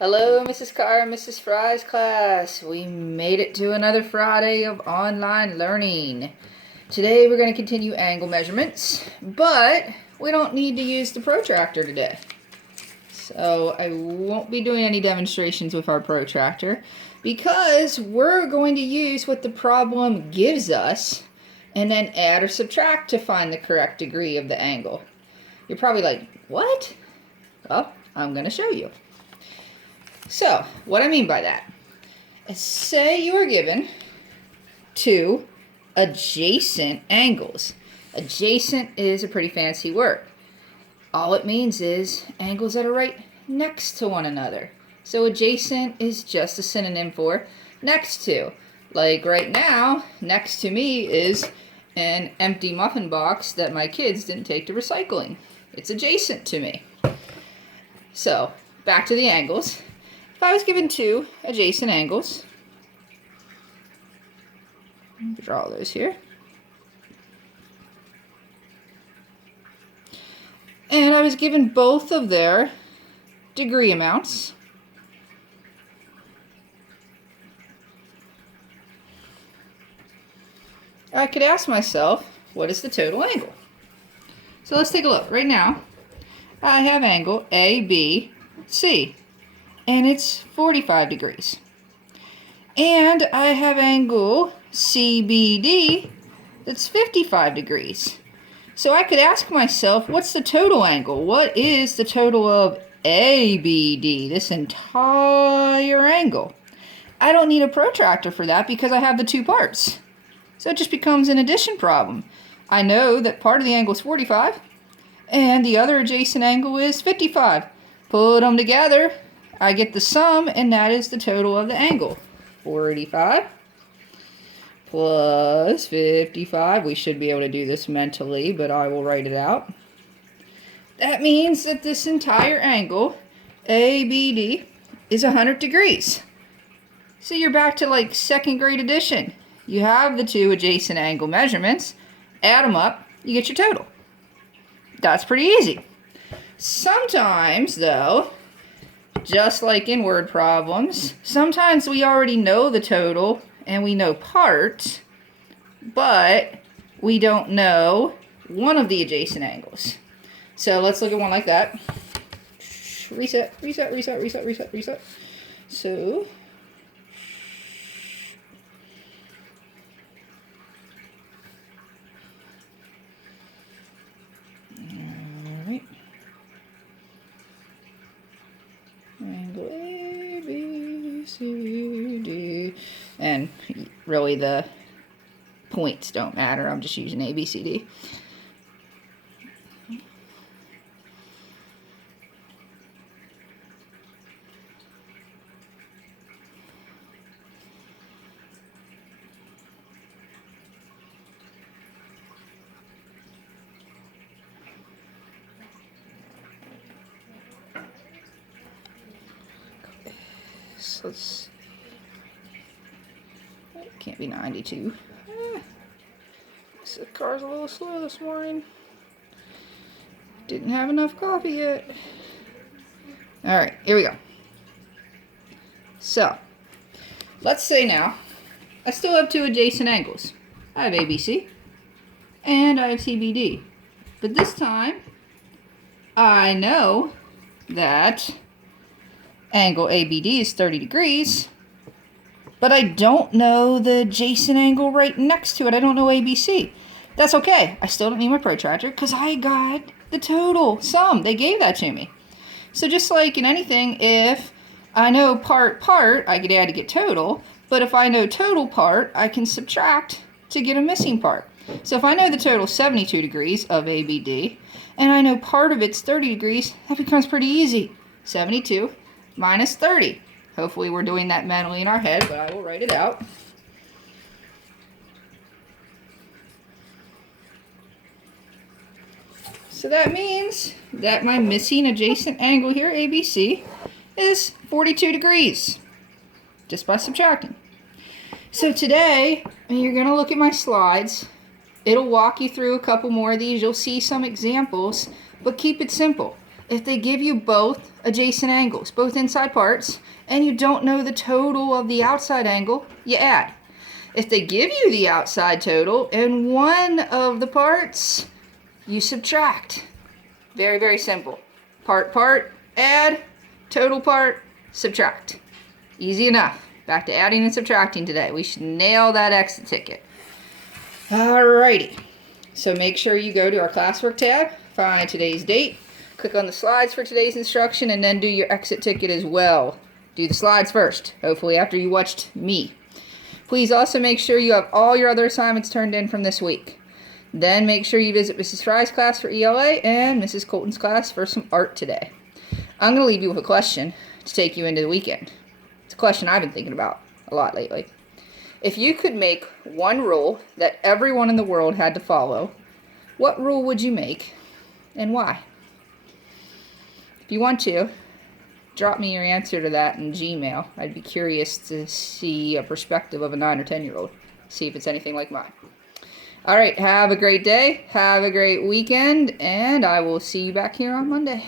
Hello, Mrs. Carr and Mrs. Fry's class. We made it to another Friday of online learning. Today we're going to continue angle measurements, but we don't need to use the protractor today. So I won't be doing any demonstrations with our protractor because we're going to use what the problem gives us and then add or subtract to find the correct degree of the angle. You're probably like, what? Well, I'm going to show you. So, what I mean by that is, say you are given two adjacent angles. Adjacent is a pretty fancy word. All it means is angles that are right next to one another. So adjacent is just a synonym for next to. Like right now, next to me is an empty muffin box that my kids didn't take to recycling. It's adjacent to me. So, back to the angles. If I was given two adjacent angles, draw those here, and I was given both of their degree amounts, I could ask myself, what is the total angle? So let's take a look. Right now, I have angle ABC, and it's 45 degrees. And I have angle CBD that's 55 degrees. So I could ask myself, what's the total angle? What is the total of ABD, this entire angle? I don't need a protractor for that because I have the two parts. So it just becomes an addition problem. I know that part of the angle is 45 and the other adjacent angle is 55. Put them together, I get the sum, and that is the total of the angle. 45 plus 55. We should be able to do this mentally, but I will write it out. That means that this entire angle, ABD, is 100 degrees. So you're back to like second grade addition. You have the two adjacent angle measurements, add them up, you get your total. That's pretty easy. Sometimes, though, just like in word problems, sometimes we already know the total and we know part, but we don't know one of the adjacent angles. So let's look at one like that. Reset, reset, reset, reset, reset, reset. So, angle A, B, C, D. And really the points don't matter. I'm just using A, B, C, D. So let's, it can't be 92. The car's a little slow this morning. Didn't have enough coffee yet. Alright, here we go. So, let's say now, I still have two adjacent angles. I have ABC, and I have CBD. But this time, I know that angle ABD is 30 degrees, but I don't know the adjacent angle right next to it. I don't know ABC. That's okay. I still don't need my protractor because I got the total sum. They gave that to me. So just like in anything, if I know part, I could add to get total, but if I know total part, I can subtract to get a missing part. So if I know the total 72 degrees of ABD, and I know part of it's 30 degrees, that becomes pretty easy. 72 minus 30. Hopefully we're doing that mentally in our head, but I will write it out. So that means that my missing adjacent angle here, ABC, is 42 degrees, just by subtracting. So today, you're going to look at my slides. It'll walk you through a couple more of these. You'll see some examples, but keep it simple. if they give you both adjacent angles, both inside parts, and you don't know the total of the outside angle, you add. If they give you the outside total and one of the parts, you subtract. Very, very simple. Part, add, total part, subtract. Easy enough. Back to adding and subtracting today. We should nail that exit ticket. Alrighty. So make sure you go to our classwork tab, find today's date, click on the slides for today's instruction, and then do your exit ticket as well. Do the slides first, hopefully after you watched me. Please also make sure you have all your other assignments turned in from this week. Then make sure you visit Mrs. Fry's class for ELA and Mrs. Colton's class for some art today. I'm going to leave you with a question to take you into the weekend. It's a question I've been thinking about a lot lately. If you could make one rule that everyone in the world had to follow, what rule would you make and why? If you want to, drop me your answer to that in Gmail. I'd be curious to see a perspective of a 9 or 10-year-old. See if it's anything like mine. All right, have a great day. Have a great weekend. And I will see you back here on Monday.